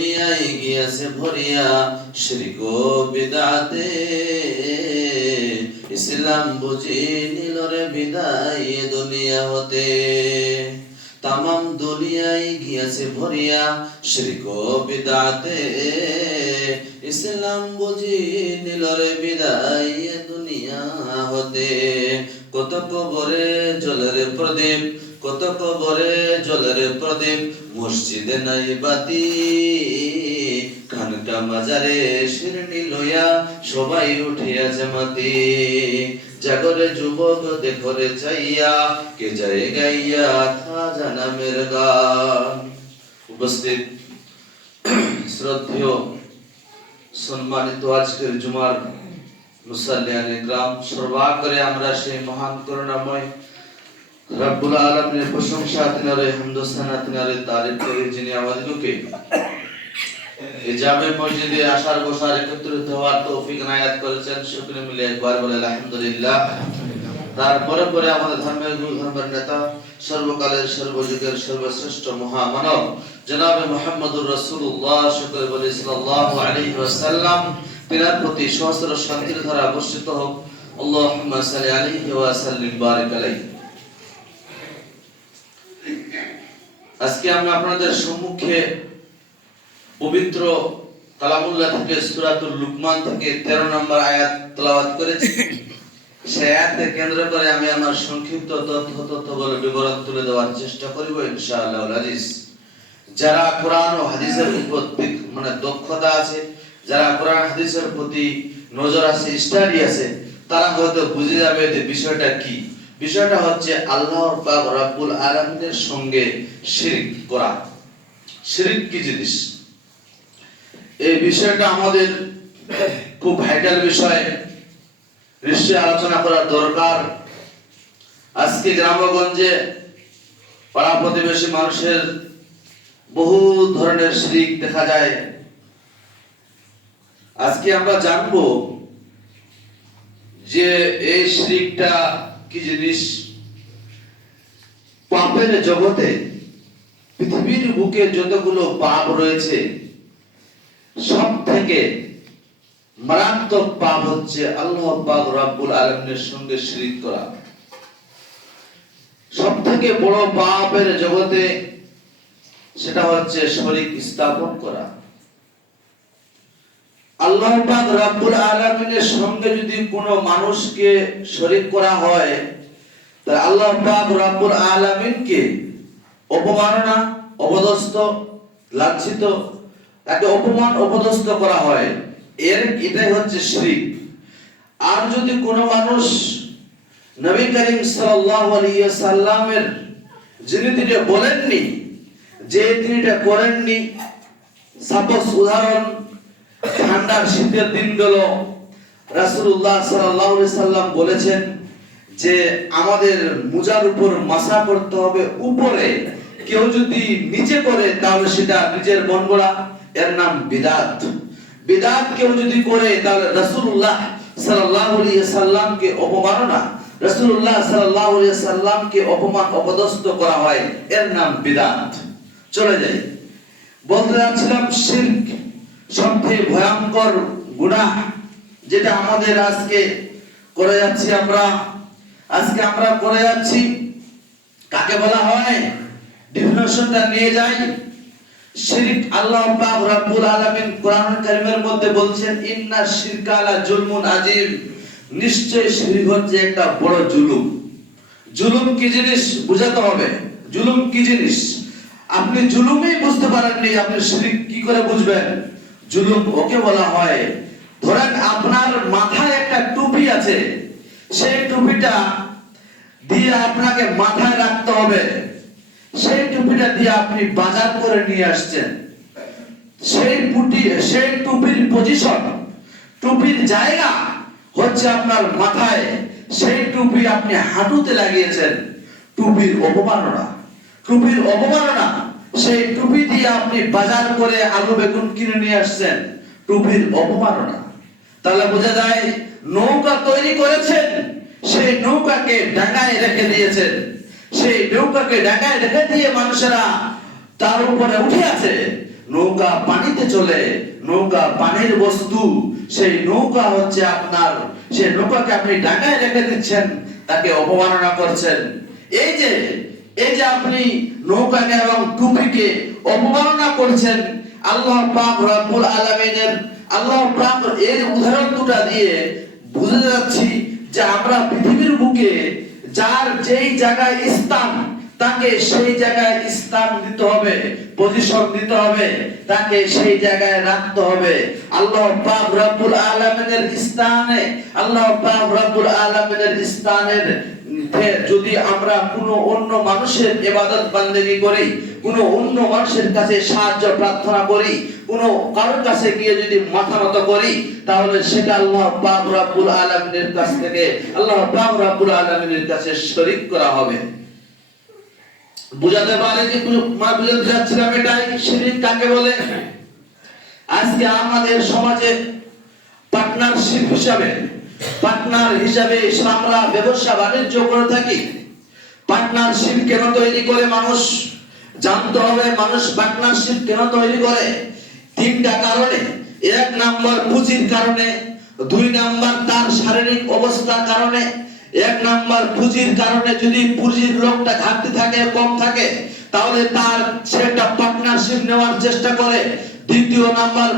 দুনিয়ায় গিয়েছে ভরিয়া শিরক ও বিদআতে, ইসলাম বুঝি নিল রে বিদায় দুনিয়া হতে। তামাম দুনিয়ায় গিয়েছে ভরিয়া শিরক ও বিদআতে, ইসলাম বুঝি নিল রে বিদায় দুনিয়া হতে। কত কবরে জ্বলে রে প্রদীপ, কত কবরে জ্বলে রে প্রদীপ, মসজিদে নাই বাতি, খানকা মাজারে শিরনি লইয়া সবাই উঠিয়াছে মাতি। জাগরে যুবক দেখরে চাইয়া, কে যায় গাইয়া খাজা নামের গান। উপস্থিত শ্রদ্ধেয় সম্মানিত আজকের জুমার মুসাল্লিয়ানে গ্রাম, সর্বাগ্রে আমরা সেই মহান করুণাময় রব্বুল আলামিনের প্রশংসা, তিনারে হামদ ও সানা, তিনারে তারিফ করি যিনি আমাদেরকে এই জামে মসজিদে আসার বসার একত্রিত হওয়ার তৌফিক ইনায়াত করেছেন। শুকরিয়া মিলে একবার বলে আলহামদুলিল্লাহ। তারপরে পরে আমাদের ধর্মের গুরু, ধর্মের নেতা, সর্বকালের সর্বযুগের সর্বশ্রেষ্ঠ মহামানব জনাবে মুহাম্মদুর রাসূলুল্লাহ সাল্লাল্লাহু আলাইহি ওয়াসাল্লাম, তিনার প্রতি সহস্র শান্তির ধারা বর্ষিত হোক। আল্লাহুম্মা সাল্লি আলাইহি ওয়া সাল্লিম বারিক আলাইহি। আজকে আমরা আপনাদের সম্মুখে পবিত্র কালামুল্লাহ থেকে সূরাতুল লুকমান থেকে 13 নম্বর আয়াত তেলাওয়াত করেছি। সেই আয়াতকে কেন্দ্র করে আমি আমার সংক্ষিপ্ত তথ্যবল বিবরণ তুলে দেওয়ার চেষ্টা করব ইনশাআল্লাহুল আজিজ। যারা কোরআন ও হাদিসের উপর দক্ষতা আছে, যারা কোরআন হাদিসের প্রতি নজর আছে, স্টাডি আছে, তারা হয়তো বুঝে যাবে যে বিষয়টা কি। বিষয়টা হচ্ছে আল্লাহর পাক রব্বুল আলামিনের সঙ্গে শিরক করা। শিরক কি জিনিস, এই বিষয়টা আমাদের খুব ভাইটাল বিষয়, নিশ্চয়ই আলোচনা করা দরকার। আজকে গ্রামগঞ্জে পাড়া প্রতিবেশী মানুষের বহু ধরনের শিরক দেখা যায়। আজকে আমরা জানবো যে এই শিরকটা কি জিনিস। পাপের জগতে পৃথিবীর বুকে যতগুলো পাপ রয়েছে, সব থেকে মারাত্মক পাপ হচ্ছে আল্লাহ পাক রব্বুল আলামিনের সঙ্গে শিরক করা। সব থেকে বড় পাপের জগতে সেটা হচ্ছে শরীক স্থাপন করা। আল্লাহ পাক রব্বুল আলামিনের সঙ্গে যদি কোনো মানুষকে শরীক করা হয়, তাহলে আল্লাহ পাক রব্বুল আলামিনকে অপমাননা, অপদস্থ, লাঞ্ছিত, তাকে অপমান অপদস্থ করা হয়, এটাই হচ্ছে শিরক। আর যদি কোনো মানুষ নবী করিম সাল্লাল্লাহু আলাইহি ওয়াসাল্লামের যিনি তিনি বলেননি, যে তিনি এটা করেননি, সাপোজ উদাহরণ, ঠান্ডার শীতের দিন গেল, রাসূলুল্লাহ সাল্লাল্লাহু আলাইহি সাল্লাম বলেছেন যে আমাদের মুজার উপর মাসা করতে হবে উপরে, কেউ যদি নিচে করে তাহলে সেটা নিজের মন গড়া, এর নাম বিদআত। বিদআত কেউ যদি করে তাহলে রাসূলুল্লাহ সাল্লাল্লাহু আলাইহি সাল্লামকে অপমাননা, রাসূলুল্লাহ সাল্লাল্লাহু আলাইহি সাল্লামকে অপমান অপদস্থ করা হয়, এর নাম বিদআত। চলে যাই, বলতে যাচ্ছিলাম শিরক সবচেয়ে ভয়ঙ্কর গুনাহ, যেটা আমাদের আজকে করে যাচ্ছি আমরা। আজকে আমরা করে যাচ্ছি, কাকে বলা হয়, ডিফিনিশনটা নিয়ে যাই। শিরক আল্লাহ পাক রব্বুল আলামিন কোরআন কারীমের মধ্যে বলছেন, ইন্না শিরকা লা জুলমুন আযীম, নিশ্চয় শিরক হচ্ছে একটা বড় জুলুম। জুলুম কি জিনিস বুঝাতে হবে। জুলুম কি জিনিস আপনি জুলুমই বুঝতে পারেননি, আপনি শিরক কি করে বুঝবেন? জুলুম ওকে বলা হয়, ধরেন আপনার মাথায় একটা টুপি আছে, সেই টুপিটা দিয়ে আপনাকে মাথায় রাখতে হবে, সেই টুপিটা দিয়ে আপনি বাজার করে নিয়ে আসছেন, সেই টুপির পজিশন, টুপির জায়গা হচ্ছে আপনার মাথায়, সেই টুপি আপনি হাঁটুতে লাগিয়েছেন, টুপির অপমাননা। টুপির অপমাননা, সেই টুপি দিয়ে আপনি বাজার করে আলু বেগুন কিনে নিয়ে আসছেন, টুপির অপমাননা। তাহলে বোঝা যায় নৌকা তৈরি করেছেন, সেই নৌকাকে ডাঙায় রেখে দিয়েছেন, সেই নৌকাকে ডাঙায় রেখে দিয়ে মানুষেরা তার উপরে উঠে আছে। নৌকা পানিতে চলে, নৌকা পানির বস্তু, সেই নৌকা হচ্ছে আপনার, সেই নৌকাকে আপনি ডাঙায় রেখে দিচ্ছেন, তাকে অপমাননা করছেন। এই যে আপনি নৌকাকে এবং টুপিকে অপমাননা করছেন, আল্লাহ পাক রব্বুল আলামিনের, আল্লাহ পাক এর উদাহরণ দুটো দিয়ে বুঝে যাচ্ছি যে আমরা পৃথিবীর বুকে যার যেই জায়গায় স্থান, তাকে সেই জায়গায় স্থান দিতে হবে, পজিশন দিতে হবে, তাকে সেই জায়গায় রাখতে হবে। আল্লাহ পাক রব্বুল আলামিনের স্থানে, আল্লাহ পাক রব্বুল আলামিনের স্থানের যদি আমরা কোনো অন্য মানুষের ইবাদত বান্দেগি করি, কোনো অন্য মানুষের কাছে সাহায্য প্রার্থনা করি, কোনো কারোর কাছে গিয়ে যদি মাথা নত করি, তাহলে সেটা আল্লাহ পাক রব্বুল আলামিনের কাছ থেকে, আল্লাহ পাক রব্বুল আলামিনের কাছে শরীক করা হবে। বুঝাতে পারে যে বুঝাতে যাচ্ছিলাম এটাই, শিরক কাকে বলে। আজকে আমাদের সমাজে পার্টনারশিপ হিসাবে, পার্টনার হিসাবে আমরা ব্যবসা বাণিজ্য করে থাকি। পার্টনারশিপ কেন তৈরি করে মানুষ জানতে হবে। মানুষ পার্টনারশিপ কেন তৈরি করে? তিনটা কারণে। এক নাম্বার পুঁজির কারণে, দুই নাম্বার তার শারীরিক অবস্থার কারণে, এক নাম্বার পুঁজির কারণে। যদি পুঁজির লোকটা ঘাটতি থাকে, কম থাকে, তাহলে তার সেটা পার্টনারশিপ নেওয়ার চেষ্টা করে। দ্বিতীয় নাম্বার,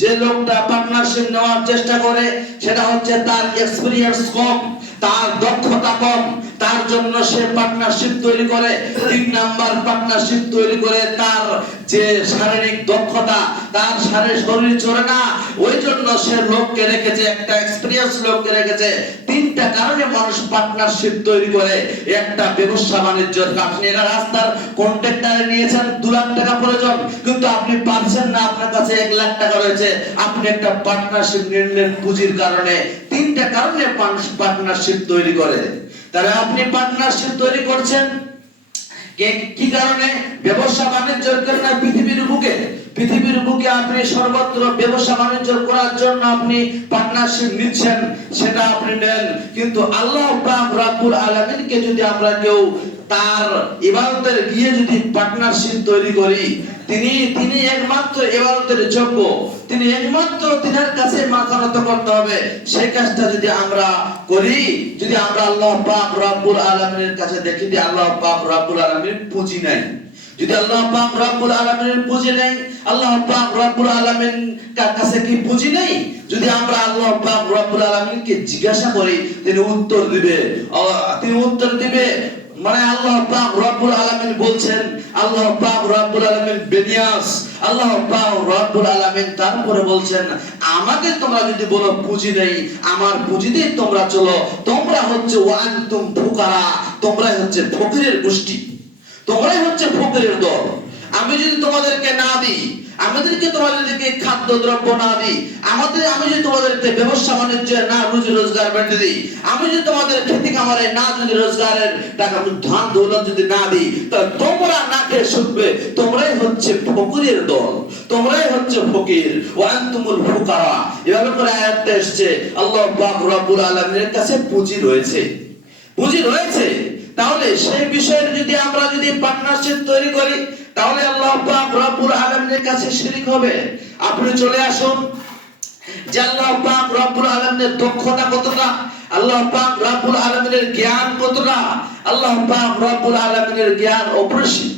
যে লোকটা পার্টনারশিপ নেওয়ার চেষ্টা করে সেটা হচ্ছে তার এক্সপেরিয়েন্স কম, তার দক্ষতা কম, তার জন্য সে পার্টনারশিপ তৈরি করে। তিন নাম্বার পার্টনারশিপ তৈরি করে তার যে শারীরিক দক্ষতা, তার শরীর চলে না, ওই জন্য সে লোককে রেখেছে, একটা এক্সপেরিয়েন্স লোককে রেখেছে। তিনটা কারণে মানুষ পার্টনারশিপ তৈরি করে একটা ব্যবসা বাণিজ্যের। আপনি এরা রাস্তার কন্ট্রাক্টরে নিয়েছেন 2 লাখ টাকা প্রয়োজন, কিন্তু আপনি পারছেন না, আপনার কাছে 1 লাখ টাকা রয়েছে, আপনি একটা পার্টনারশিপ নিলেন পুঁজির কারণে। তিনটা কারণে মানুষ পার্টনারশিপ তৈরি করে। তাহলে আপনি পার্টনারশিপ তৈরি করছেন কি কারণে? ব্যবসা বাণিজ্যের কারণে। পৃথিবীর বুকে আপনি সর্বত্র ব্যবসা বাণিজ্য করার জন্য আপনি পার্টনারশিপ নিচ্ছেন, সেটা আপনি নেন। কিন্তু আল্লাহ পাক রব্বুল আলামিনকে যদি আমরা কেউ তার ইবাদতের গিয়ে যদি পার্টনারশিপ তৈরি করি, তিনি একমাত্র ইবাদতের যোগ্য, তিনি একমাত্র, তিনার কাছে মাথা নত করতে হবে। সেই কাজটা যদি আমরা করি, যদি আমরা আল্লাহ পাক রব্বুল আলামিনের কাছে দেখি যে আল্লাহ পাক রব্বুল আলামিন পুঁজি নাই, যদি আল্লাহ পাক রব্বুল আলামিনের পুঁজি নাই, আল্লাহ পাক রব্বুল আলামিন কাছে কি পুঁজি নেই? যদি আমরা আল্লাহ পাক রব্বুল আলামিনকে জিজ্ঞাসা করি, তিনি উত্তর দিবে। মানে আল্লাহ পাক রব্বুল আলামিন বলছেন, আল্লাহ পাক রব্বুল আলামিন বেনিয়াস, আল্লাহ পাক রব্বুল আলামিন তারপরে বলছেন, আমাকে তোমরা যদি বলো পুঁজি নেই, আমার পুঁজি দিয়ে তোমরা চলো, তোমরা হচ্ছে ওয়ান্তুম ফুকারা, তোমরাই হচ্ছে ফকিরের গোষ্ঠী, তোমরাই হচ্ছে ফকিরের দল। আমি যদি তোমাদেরকে না দিই, তোমাদেরকে খাদ্য দ্রব্য না দিই, আমি যদি তোমাদেরকে ব্যবসা বাণিজ্য না রুজি রোজগার বেঁধে দিই, আমি যদি তোমাদের খেতে খামারে না যদি রোজগারের টাকা ধান দৌলত যদি না দিই, তাহলে তোমরা না খেয়ে শুকবে, তোমরাই হচ্ছে ফকিরের দল, তোমরাই হচ্ছে ফকির। ওয়া আনতুমুল ফুকারা, এভাবে করে আয়াতটা এসেছে। আল্লাহ পাক রব্বুল আলামিনের কাছে পুঁজি রয়েছে। তাহলে সেই বিষয়ে যদি আমরা পার্টনারশিপ তৈরি করি, তাহলে আল্লাহ পাক রব্বুল আলামিনের কাছে শিরক হবে। আপনি চলে আসুন যে আল্লাহ পাক রব্বুল আলামিনের দক্ষতা কতটা, আল্লাহ পাক রব্বুল আলামিনের জ্ঞান কতটা, আল্লাহ পাক রব্বুল আলামিনের জ্ঞান অপরিসীম।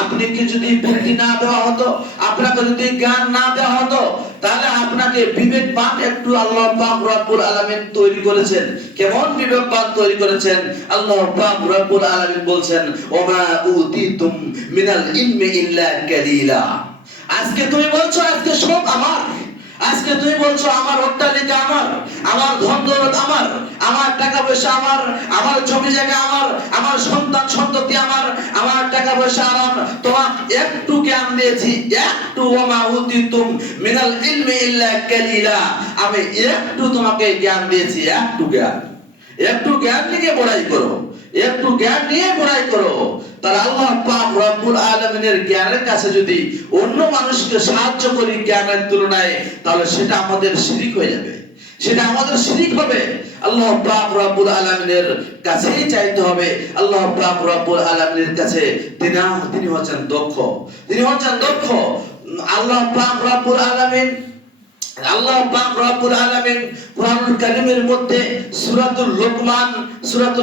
আপনাকে যদি বুদ্ধি না দেওয়া হতো, আপনাকে যদি জ্ঞান না দেওয়া হতো, তাহলে আপনাকে বিবেকবান একটু আল্লাহ পাক রব্বুল আলামিন তৈরি করেছেন। কেমন বিবেকবান তৈরি করেছেন? আল্লাহ পাক রব্বুল আলামিন বলছেন, ওমা উতিতুম মিনাল ইলমি ইল্লা কালিলা। আজকে তুমি বলছো আজকে সব আমার, আজকে তুমি বলছো আমার অট্টালিকা আমার ধন দৌলত আমার টাকা পয়সা আমার জমি জায়গা আমার সন্তান সন্ততি আমার টাকা পয়সা আমার। তোমাকে একটু জ্ঞান দিয়েছি, একটু, ওমা উতিতুম মিনাল ইলমি ইল্লা কালিলা, আমি একটু তোমাকে জ্ঞান দিয়েছি, একটু জ্ঞান নিয়ে বড়াই করো। তাহলে আল্লাহ পাক রব্বুল আলামিনের জ্ঞানের কাছে যদি অন্য মানুষকে সাহায্য করি জ্ঞানের তুলনায়, তাহলে সেটা আমাদের শিরক হয়ে যাবে, সেটা আমাদের শিরক হবে। আল্লাহ পাক রব্বুল আলামিনের কাছেই চাইতে হবে। আল্লাহ পাক রব্বুল আলামিনের কাছে তিনি হচ্ছেন দক্ষ। আল্লাহ পাক রব্বুল আলামিন কোরআনুল কারীমের মধ্যে সূরাতুল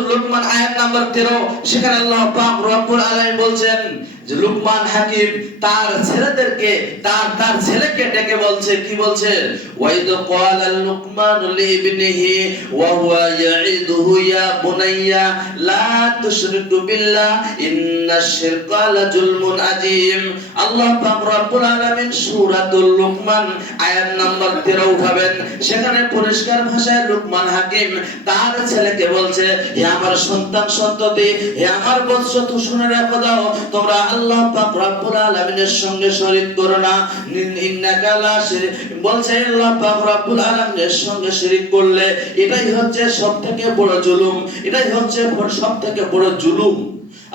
লুকমান আয়াত নাম্বার 13, সেখানে আল্লাহ পাক রব্বুল আলামিন বলছেন যে লুকমান হাকিম তার ছেলেদেরকে তার ছেলেকে ডেকে বলছে, কি বলছে? ওয়াইদ ক্বালা লুকমান লিইবনিহি ওয়া হুয়া ইয়াইদুহু ইয়া বুনাইয়া লা তুশরিকু বিল্লাহ ইন্নাশ শিরকা লাযুলমুন আযীম। আল্লাহ পাক রব্বুল আলামিন সূরাতুল লুকমান আয়াত নাম্বার 13 উঠাবেন, সেখানে পরিষ্কার ভাষায় লুকমান হাকিম তার ছেলেকে বলছে, হে আমার সন্ততি, হে আমার বৎস, তো শুনে রাখো দাও, তোমরা আল্লাহ পাক রব্বুল আলামিনের সঙ্গে শরীক করো না। ইন্নাকা লা শিরিক বলছে, আল্লাহ পাক রব্বুল আলামিনের সঙ্গে শরীক করলে এটাই হচ্ছে সবথেকে বড় জুলুম, এটাই হচ্ছে সবথেকে বড় জুলুম।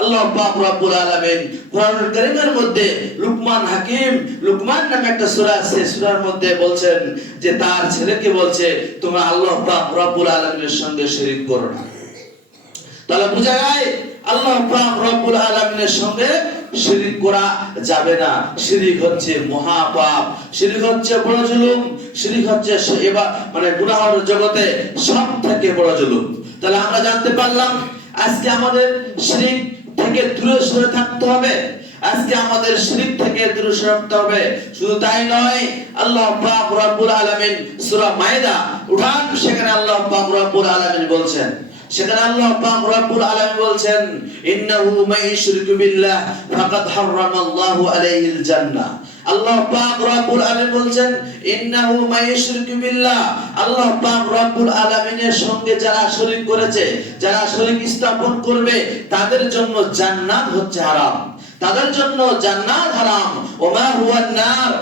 আল্লাহ পাক রব্বুল আলামিন কোরআনুল কারীমের মধ্যে লুকমান নামে একটা সূরা আছে, সূরার মধ্যে বলছেন যে তার ছেলেকে বলছে, তোমরা আল্লাহ পাক রব্বুল আলামিনের সঙ্গে শরীক করো না। তাহলে বোঝা যায় আল্লাহ পাক রব্বুল আলামিনের সঙ্গে শিরিক করা যাবে না। শিরিক হচ্ছে মহাপাপ, শিরিক হচ্ছে বড় জুলুম, শিরিক হচ্ছে মানে গুনাহের জগতে সবথেকে বড় জুলুম। তাহলে আমরা জানতে পারলাম আজকে আমাদের শিরিক থেকে দূরে সরে থাকতে হবে, আজকে আমাদের শিরিক থেকে দূরে সরে থাকতে হবে। শুধু তাই নয়, আল্লাহ পাক রব্বুল আলামিন সূরা মাইদা উঠান, সেখানে আল্লাহ পাক রব্বুল আলামিন বলছেন, ইন্নাহু মান ইউশরিকু বিল্লাহ ফাকাদ হারামাল্লাহু আলাইহিল জান্নাহ। আল্লাহ পাক রব্বুল আলামিন বলছেন, ইন্নাহু মান ইউশরিকু বিল্লাহ, আল্লাহ পাক রব্বুল আলামিনের সঙ্গে যারা শরীক করেছে, যারা শরীক স্থাপন করবে, তাদের জন্য জান্নাত হচ্ছে হারাম, তাদের জন্য জান্নাত হারাম। ওমা হুয়ান নার,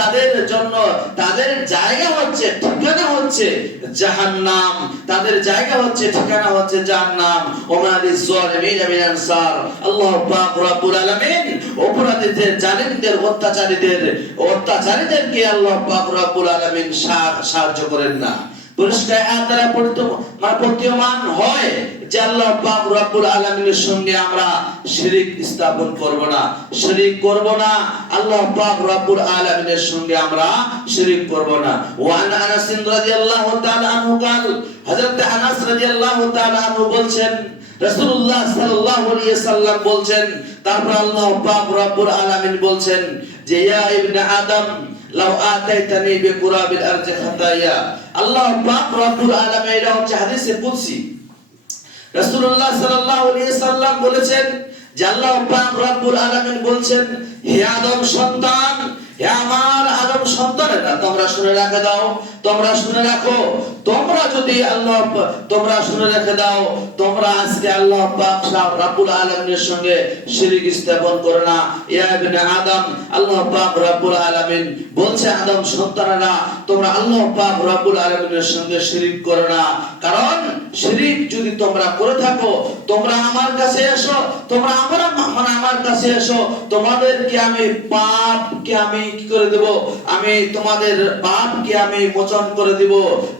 তাদের জন্য তাদের জায়গা হচ্ছে, ঠিকানা হচ্ছে জাহান্নাম, তাদের জায়গা হচ্ছে, ঠিকানা হচ্ছে জাহান্নাম। ওমা লিয-যালিমিনা মিন আনসার। আল্লাহ পাক রব্বুল আলামিন অপরাধীদের, জালিমদের, অত্যাচারীদেরকে আল্লাহ পাক রব্বুল আলামিন সাহায্য করেন না। পরিষ্কার আয়াত দ্বারা প্রতীয়মান হয় যে আল্লাহ পাক রব্বুল আলামিনের সঙ্গে আমরা শিরিক স্থাপন করব না, শিরিক করব না, আল্লাহ পাক রব্বুল আলামিনের সঙ্গে আমরা শিরিক করব না। ওয়ান আনাস রাদিয়াল্লাহু তাআলা আনহু قال, হযরত আনাস রাদিয়াল্লাহু তাআলা আনহু বলছেন, রাসূলুল্লাহ সাল্লাল্লাহু আলাইহি সাল্লাম বলছেন, তারপর আল্লাহ পাক রব্বুল আলামিন বলছেন যে ইয়া ইবনে আদম লাউ আতাইতানি বিকুরাবিল আরজি খাতায়া। আল্লাহ পাক রব্বুল আলামিন, এটা হচ্ছে হাদিসে কুদসি, রাসূলুল্লাহ সাল্লাল্লাহু আলাইহি সাল্লাম বলেছেন যে আল্লাহ পাক রব্বুল আলামিন বলছেন, হে আদম সন্তান, হে আমার আদম সন্তানেরা, তোমরা শুনে রেখে দাও, তোমরা শুনে রাখো, তোমরা যদি তোমরা শুনে রেখে দাও, তোমরা আজকে আল্লাহ পাক রব্বুল আলামিনের সঙ্গে শিরক স্থাপন করো না। ইয়া ইবনে আদম, আল্লাহ পাক রব্বুল আলামিন বলছে, আদম সন্তানেরা, তোমরা আল্লাহ পাক রব্বুল আলামিনের সঙ্গে শিরক করো না, কারণ শিরক যদি তোমরা করে থাকো, তোমরা আমার কাছে এসো, তোমরা আমার কাছে এসো, তোমাদেরকে আমি পাপকে আমি কি করে দেব, আমি তোমাদের পাপকে আমি মোচন করে দেব।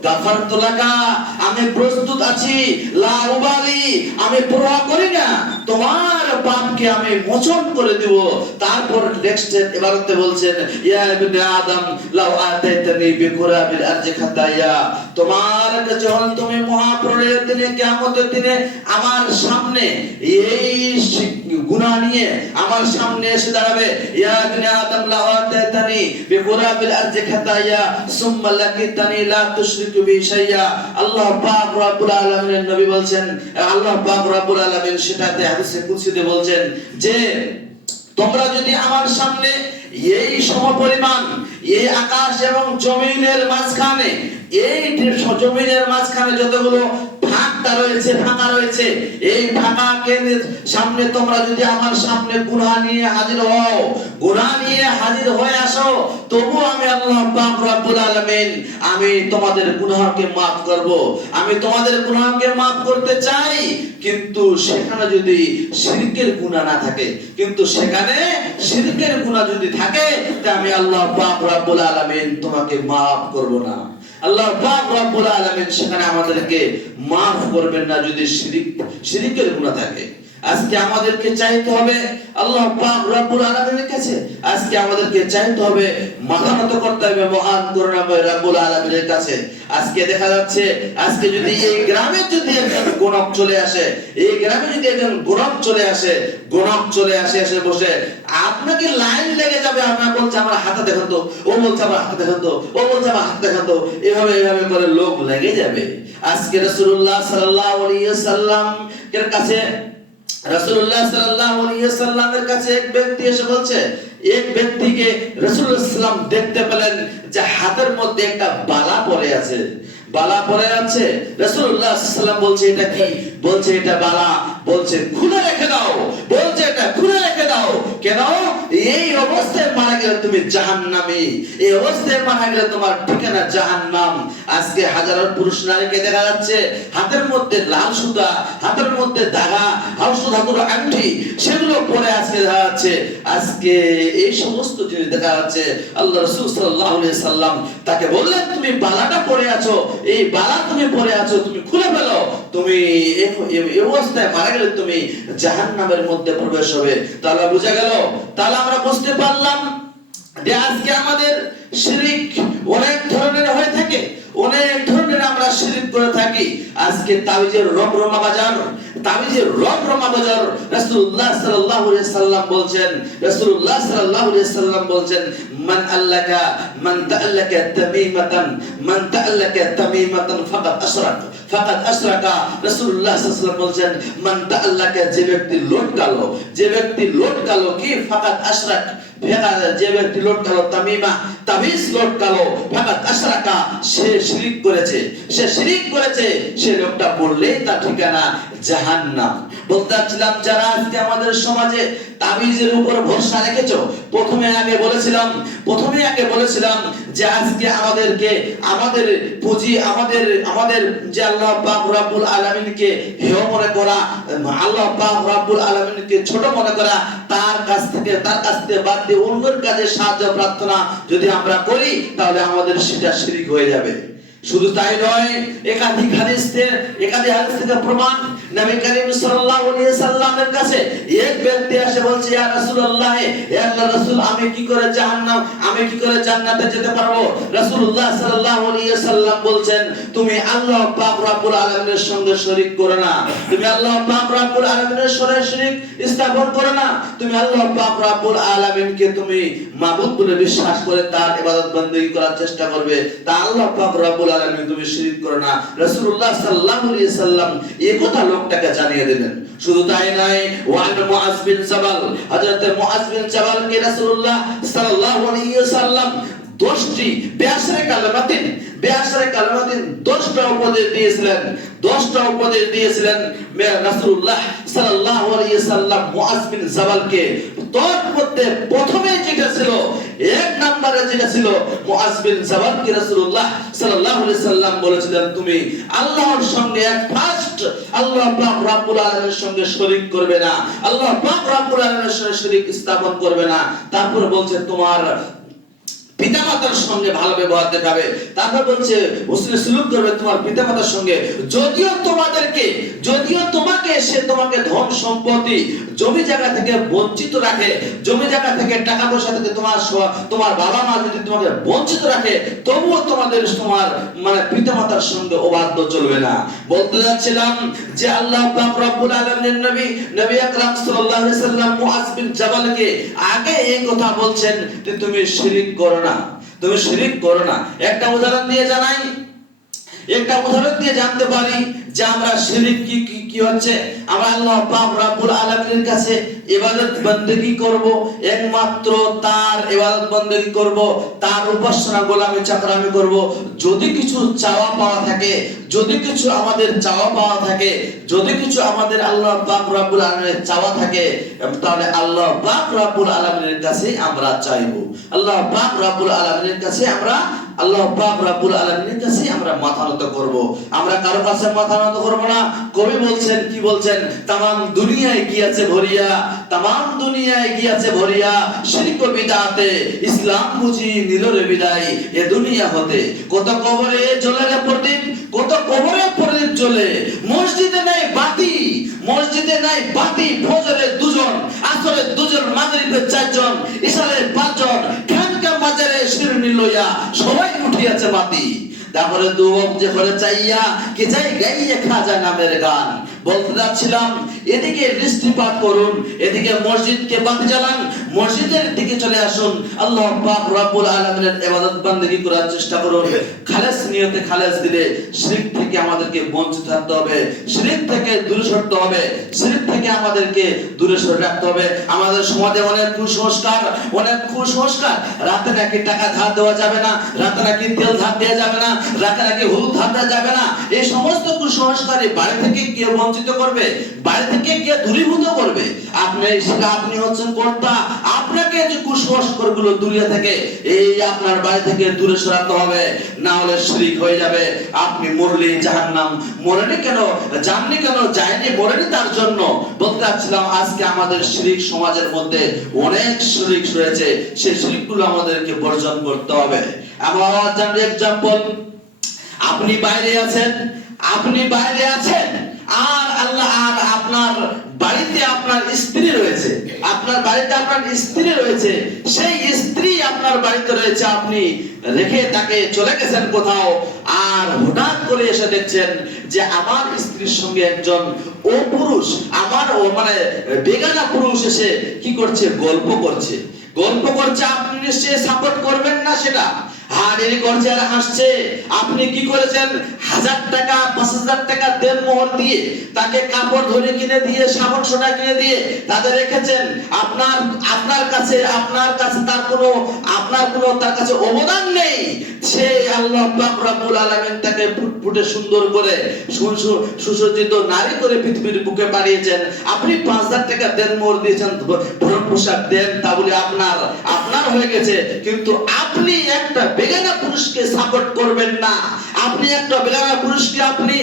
গাফারতু লাকা, আমি প্রস্তুত আছি, লা উবালি, আমি পরোয়া করি না, তোমার পাপকে আমি মোচন করে দেব। তারপর নেক্সট এবারতে বলছেন, ইয়া ইবনে আদম লাউ আতাইতানি বিকুরাবিল আরজি খাতায়া, তোমার যখন তুমি মহাপ্রলয়ের দিনে, কিয়ামতের দিনে আমার সামনে এই গুনাহ নিয়ে আমার সামনে এসে দাঁড়াবে, ইয়া ইবনে আদম লাউ আতাইতানি বিকুরাবিল আরজি খাতায়া সুম্মা লাকিতানি লা তুশরিকু বি শাইয়া। আল্লাহ পাক রব্বুল আলামিনের নবী বলছেন, আল্লাহ পাক রব্বুল আলামিন সেটাতে হাদিসে কুদসিতে বলছেন যে তোমরা যদি আমার সামনে এই সমপরিমাণ, এই আকাশ এবং জমিনের মাঝখানে, এই জমিনের মাঝখানে যতগুলো ফাঁকা রয়েছে, এই ফাঁকা কেন্দ্রের সামনে তোমরা যদি আমার সামনে গুনাহ নিয়ে হাজির হয়ে আসো, তবু আমি আল্লাহ পাক রব্বুল আলামিন আমি তোমাদের গুনাহকে maaf করব, আমি তোমাদের গুনাহকে maaf করতে চাই। কিন্তু সেখানে যদি শিরকের গুনাহ না থাকে, কিন্তু সেখানে শিরকের গুনাহ যদি থাকে, তাহলে আমি আল্লাহ পাক রব্বুল আলামিন তোমাকে maaf করব না। আল্লাহ পাক রব্বুল আলামিন সেখানে আমাদেরকে maaf করবেন না যদি শিরকের গুনাহ থাকে। আজকে আমাদেরকে চাইতে হবে আল্লাহ পাক রব্বুল আলামিনের কাছে। আজকে আমাদেরকে চাইতে হবে, মাথা নত করতে হবে মহান করুণাময় রব্বুল আলামিনের কাছে। আজকে দেখা যাচ্ছে, আজকে যদি এই গ্রামে যদি একজন গণক চলে আসে, এই গ্রামে যদি একজন গণক চলে আসে, এসে বসে আপনাকে লাইন লেগে যাবে। আপনার বলছে আমার হাতে দেখুন তো, ও বলছে আমার হাতে দেখুন তো, ও বলছে আমার হাতে দেখুন তো, এভাবে করে লোক লেগে যাবে। আজকে রাসূলুল্লাহ সাল্লাল্লাহু আলাইহি ওয়াসাল্লাম এর কাছে, রাসূলুল্লাহ সাল্লাল্লাহু আলাইহি ওয়াসাল্লামের কাছে এক ব্যক্তি এসে বলছে, এক ব্যক্তিকে রাসূলুল্লাহ সাল্লাম দেখতে পেলেন যে হাতের মধ্যে একটা বালা পড়ে আছে, রাসূলুল্লাহ সাল্লাম বলছে এটা কি? বলছে এটা বালা। বলছে খুলে রেখে দাও, বলছে এটা খুলে রেখে দাও। কেন? এই অবস্থায় মারা গেলে তুমি জাহান্নামী, এই অবস্থায় মারা গেলে তোমার ঠিকানা জাহান্নাম। আজকে হাজারো পুরুষ নারীকে দেখা যাচ্ছে হাতের মধ্যে লাল সুতা, হাতের মধ্যে দাগা, হাউস ধাতুর আংটি, সেগুলো পরে আজকে দেখা যাচ্ছে। আজকে এই সমস্ত জিনিস দেখা যাচ্ছে। আল্লাহ রাসূল সাল্লাল্লাহু আলাইহি সাল্লাম তাকে বললেন তুমি বালাটা পরে আছো, এই বালা তুমি পরে আছো, তুমি খুলে ফেলো। তুমি এই অবস্থায় মারা গেলে তুমি জাহান্নামের মধ্যে প্রবেশ হবে। তাহলে বোঝা গেল, তাহলে আমরা বুঝতে পারলাম যে আজকে আমাদের শিরক অনেক ধরনের হয়ে থাকে, অনেক ধরনের আমরা শিরক করে থাকি। আজকে তাবিজের রমরমা বাজার, রাসূলুল্লাহ সাল্লাল্লাহু আলাইহি সাল্লাম বলছেন, মান তাআল্লাকা তামিমাতান ফাকাদ আশরাকা। রাসূলুল্লাহ সাল্লাল্লাহু আলাইহি ওয়াসাল্লাম বলছেন মান তাআল্লাকা, যে ব্যক্তি লটকালো কি ফাকাদ আশরাক, যে ব্যক্তি লটকালো তামিমা, তাবিজ লটকালো, ফাকাদ আশরাকা, সে শিরক করেছে, সে লোকটা বললেই তার ঠিকানা জাহান্নাম। বলতে চাচ্ছিলাম যারা আজকে আমাদের সমাজে তাবিজের উপর ভরসা রেখেছো, প্রথমে আগে বলেছিলাম যে আজকে আমাদেরকে আমাদের পুঁজি, আমাদের যে আল্লাহ পাক রব্বুল আলামিনকে হেয় মনে করা, আল্লাহ পাক রব্বুল আলামিনকে ছোট মনে করা, তার কাছ থেকে বাদ দিয়ে অন্যের কাছে সাহায্য প্রার্থনা যদি আমরা করি তাহলে আমাদের সেটা শিরক হয়ে যাবে। শুধু তাই নয়, একাধিক হাদিস থেকে প্রমাণ, নবী করিম সাল্লাল্লাহু আলাইহি সাল্লামের কাছে এক ব্যক্তি এসে বলছে ইয়া রাসূলুল্লাহ, হে আল্লাহর রাসূল, আমি কি করে জান্নাতে যেতে পারবো? রাসূলুল্লাহ সাল্লাল্লাহু আলাইহি সাল্লাম বলছেন তুমি আল্লাহ পাক রব্বুল আলামিনের সঙ্গে শরীক করো না, তুমি আল্লাহ পাক রব্বুল আলামিনের সঙ্গে শরীক স্থাপন করো না, তুমি আল্লাহ পাক রব্বুল আলামিনকে তুমি মাবুদ বলে বিশ্বাস করে তার ইবাদত বندگی করার চেষ্টা করবে, তা আল্লাহ পাক রব্বুল আলামিন তুমি শিরক করো না। রাসূলুল্লাহ সাল্লাল্লাহু আলাইহি সাল্লাম এই কথা লোকটাকে জানিয়ে দিলেন। শুধু তাই নয়, ওয়ান মুআজ বিন জাবাল, হযরত মুআজ বিন জাবালকে রাসূলুল্লাহ সাল্লাল্লাহু আলাইহি সাল্লাম 10টি বেআসরে কালেমাতিন 10টা উপদেশ দিয়েছিলেন রাসূলুল্লাহ সাল্লাল্লাহু আলাইহি সাল্লাম মুআজ বিন জাবালকে। তোর মধ্যে প্রথমে যেটা ছিল, এক নম্বরে যেটা ছিল, মুআজ বিন জাবালকে রাসূলুল্লাহ সাল্লাল্লাহু আলাইহি সাল্লাম বলেছিলেন তুমি আল্লাহর সঙ্গে আল্লাহ পাক রব্বুল আলামিনের সঙ্গে শরীক করবে না, আল্লাহ পাক রব্বুল আলামিনের সঙ্গে শরীক স্থাপন করবে না। তারপর বলছে তোমার পিতামাতার সঙ্গে ভালো ব্যবহার দেখাবে, তারপর বলছে উসলে সুলুক করবে তোমার পিতামাতার সঙ্গে, যদিও তোমাকে ধন সম্পত্তি জমি জায়গা থেকে বঞ্চিত রাখে, জমি জায়গা থেকে টাকা পয়সা থেকে তোমার বাবা মা যদি তোমাকে বঞ্চিত রাখে, তবুও তোমার পিতামাতার সঙ্গে অবাধ্য চলবে না। বলতে যাচ্ছিলাম যে আল্লাহ পাক রব্বুল আলামিনের নবী আকরাম সাল্লাল্লাহু আলাইহি সাল্লাম মুআজ বিন জাবালকে আগে এই কথা বলছেন যে তুমি শিরক করো না, একটা উদাহরণ দিয়ে জানতে পারি যে আমরা শিরক কি হচ্ছে। আমরা আল্লাহ পাক রব্বুল আলামিনের কাছে ইবাদত বندگی করব, একমাত্র তার ইবাদত বندگی করব, তার উপাসনা গোলামি চাকরামি করব। যদি কিছু চাওয়া পাওয়া থাকে, যদি কিছু আমাদের আল্লাহ পাক রব্বুল আলামিনের চাওয়া থাকে, তাহলে আল্লাহ পাক রব্বুল আলামিনের কাছে আমরা চাইবো, আল্লাহ পাক রব্বুল আলামিনের কাছে আমরা আল্লাহ পাক রব্বুল আলামিনের কাছে আমরা মাথা নত করব, আমরা কারো কাছে মাথা নত করব না। কবি বলছেন, কি বলছেন, তামাম দুনিয়ায় গিয়াছে ভরিয়া, তামাম দুনিয়ায় গিয়াছে ভরিয়া, শিরক বিদআতে ইসলাম বুঝি নিল রে বিদায় এ দুনিয়া হতে। কত কবরে জ্বলে রে প্রদীপ, কত কবরে প্রদীপ জ্বলে, মসজিদে নাই বাতি, মসজিদে নাই বাতি, ফজরে দুজন, আসরে দুজন, মাগরিবে চারজন, ইশারে পাঁচজন, খানকা মাজারে শিরনি লইয়া সবাই উঠিয়াছে বাতি। তারপরে দুওক যে করে চাইয়া কি চাই গাইয়ে খাজা নামের গান। বলতে যাচ্ছিলাম, এদিকে দৃষ্টিপাত করুন, এদিকে মসজিদকে বাতি জ্বালান, মসজিদের দিকে চলে আসুন, আল্লাহ পাক রব্বুল আলামিনের ইবাদত বান্দেগি করার চেষ্টা করুন। খালেস নিয়তে খালেস দিলে শিরক থেকে আমাদেরকে বঞ্চিত থাকতে হবে, শিরক থেকে দূরে সরতে হবে, শিরক থেকে আমাদেরকে দূরে সরে রাখতে হবে। আমাদের সমাজে অনেক কুসংস্কার, অনেক কুসংস্কার। রাতে নাকি টাকা ধার দেওয়া যাবে না, রাতে নাকি তেল ধার দেওয়া যাবে না, রাতে নাকি হলুদ ধার দেওয়া যাবে না। এই সমস্ত কুসংস্কারে বাড়ি থেকে কে বঞ্চিত করবে, বাড়ি থেকে কে দূরীভূত করবে? আপনি হচ্ছেন কর্তা, আপনাকে যে কুসংস্কার গুলো দূরে থেকে এই আপনার বাড়ি থেকে দূরে সরাতে হবে, না হলে শিরক হয়ে যাবে। আপনি মরলেই জাহান্নাম, মরেনি কেন, জাননি কেন, যায়নি, মরেনি তার জন্য। বলতে চাচ্ছিলাম, আজকে আমাদের শিরক সমাজের মধ্যে অনেক শিরক রয়েছে, সেই শিরকগুলো আমাদেরকে বর্জন করতে হবে। আমার জানলে এক্সাম্পল, আপনি বাইরে আছেন, আপনি বাইরে আছেন, আর আল্লাহ, আর আপনার বাড়িতে আপনার স্ত্রী রয়েছে, আপনার বাড়িতে আপনার স্ত্রী রয়েছে, সেই স্ত্রী আপনার বাড়িতে রয়েছে, আপনি রেখে তাকে চলে গেছেন কোথাও, আর হঠাৎ করে এসে দেখছেন যে আমার স্ত্রীর সঙ্গে একজন ও পুরুষ, আমার ও মানে বেগানা পুরুষ এসে কি করছে, গল্প করছে, গল্প করছে। আপনি নিশ্চয়ই সাপোর্ট করবেন না সেটা, হাড়ি করছে আর হাসছে। আপনি কি করেছেন, 1000 টাকা 5000 টাকা দেন মোহর দিয়ে, তাকে কাপড় ধরে কিনে দিয়ে, সাবান সোনা কিনে দিয়ে তাদের রেখেছেন। আপনার কাছে তার কোনো, আপনার কোনো তার কাছে অবদান নেই। সে আল্লাহ পাক রব্বুল আলামিন তাকে ফুটফুটে সুন্দর করে সুসজ্জিত নারী করে পৃথিবীর বুকে পাঠিয়েছেন। আপনি 5000 টাকা দেন মোহর দিয়েছেন, ভরণ পোশাক দেন, তা বলে আপনার হয়ে গেছে। কিন্তু আপনি একটা বেগানা পুরুষকে সাপোর্ট করবেন না, আপনি একটা বেগানা পুরুষকে আপনি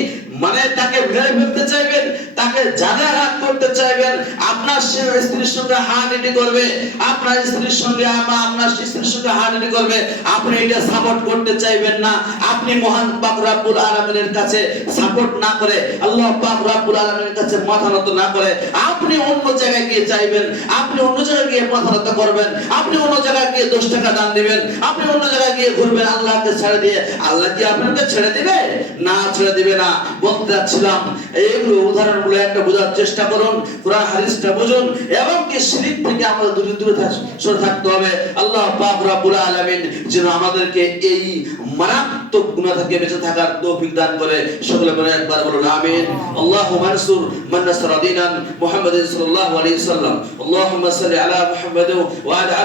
মানে তাকে মেরে ফেলতে চাইবেন, তাকে জায়গাঘাত করতে চাইবেন, আপনার স্ত্রীর সঙ্গে হানাহানি করবে, আপনার স্ত্রীর সঙ্গে আপনার স্ত্রীর সঙ্গে হানাহানি করবে, আপনি এটা সাপোর্ট করতে চাইবেন না। আপনি মহান পাক রব্বুল আলামিনের কাছে সাপোর্ট না করে, আল্লাহ পাক রব্বুল আলামিনের কাছে মাথা নত না করে আপনি অন্য জায়গায় গিয়ে চাইবেন, আপনি অন্য জায়গায় গিয়ে মাথা নত করবেন, আপনি অন্য জায়গায় গিয়ে 10 টাকা দান দিবেন, আপনি অন্য জায়গায় গিয়ে ঘুরবেন আল্লাহকে ছেড়ে দিয়ে। আল্লাহ কি আপনাকে ছেড়ে দিবে? না, ছেড়ে দিবে না। বলতে যাচ্ছিলাম, এইগুলো উদাহরণগুলো একটা বোঝার চেষ্টা করুন, কোরআন হাদিসটা বুঝুন, এবং কি শিরক থেকে আমরা দূরে দূরে সরে থাকতে হবে। আল্লাহ পাক রব্বুল আলামিন যেন আমাদেরকে এই মারাত্মক গুনাহ থেকে বেঁচে থাকার তৌফিক দান করে। সকলে বলে একবার বলুন আমিন। আল্লাহুম্মা নসুর মান নাসরা দীনান মুহাম্মাদিন সাল্লাল্লাহু আলাইহি ওয়াসাল্লাম। আল্লাহুম্মা সাল্লি আলা মুহাম্মাদ ওয়া আলা